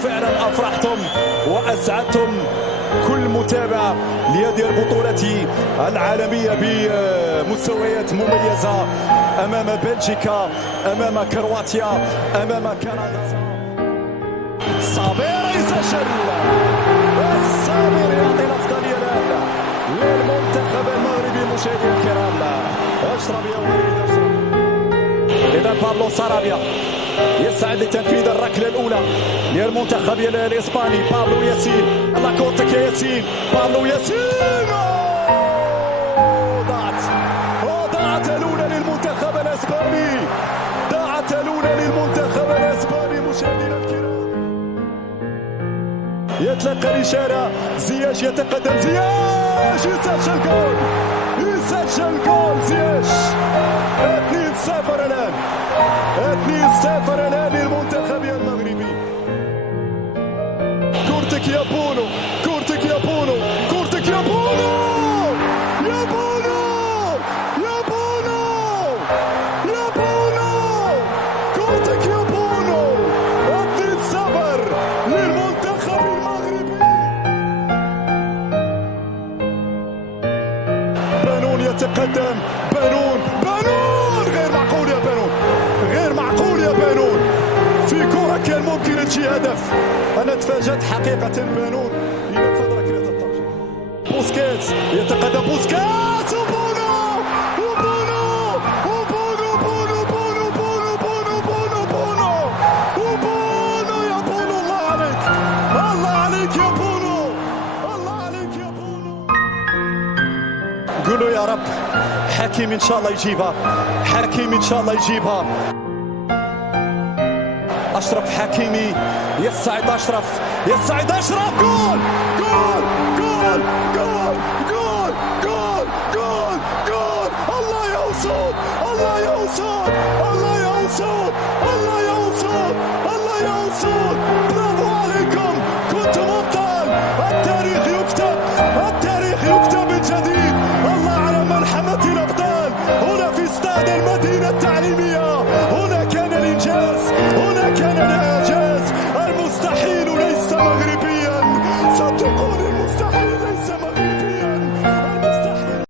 وفعلا أفرحتم وأسعدتم كل متابع لهذه البطولة العالمية بمستويات مميزة أمام بلجيكا، أمام كرواتيا، أمام كندا. صابر يسجل، الصابر يعطي الأفضلية الآن للمنتخب المغربي. مشاهدينا الكرام، اشرب يا وليد اشرب. إذا بابلو سارابيا يسعد لتنفيذ الركلة الأولى للمنتخب الإسباني. بابلو ياسين، الله كورتك يا ياسين، بابلو ياسين. ضاعت الأولى للمنتخب الإسباني، ضاعت الأولى للمنتخب الإسباني. مشاهدينا الكرام، يتلقى الإشارة، زياش يتقدم، زياش يسجل جول، يسجل جول زياش. 2-0 الآن، 2-0 الآن للمنتخب المغربي. كورتك يا بونو، كورتك يا بونو، كورتك يا بونو، يا بونو، يا بونو، يا بونو، كورتك يا بونو. 2-0 للمنتخب المغربي. بنون يتقدم، بنون، بنون، غير معقول يا بنون، غير معقول يا بنون. في كرة كان ممكن تجي هدف. أنا تفاجأت حقيقة. بنون ينفذ ركلة الترجيح. بوسكيتس يتقدم، بوسكيتس وبونو، وبونو، وبونو، بونو، بونو، بونو، بونو، بونو، بونو، وبونو يا بونو. الله عليك، الله عليك يا بونو، الله عليك يا بونو. قولوا يا رب حكيم إن شاء الله يجيبها، حكيم إن شاء الله يجيبها. أشرف حكيمي، يسعد أشرف، يسعد أشرف، جول، جول، جول، جول.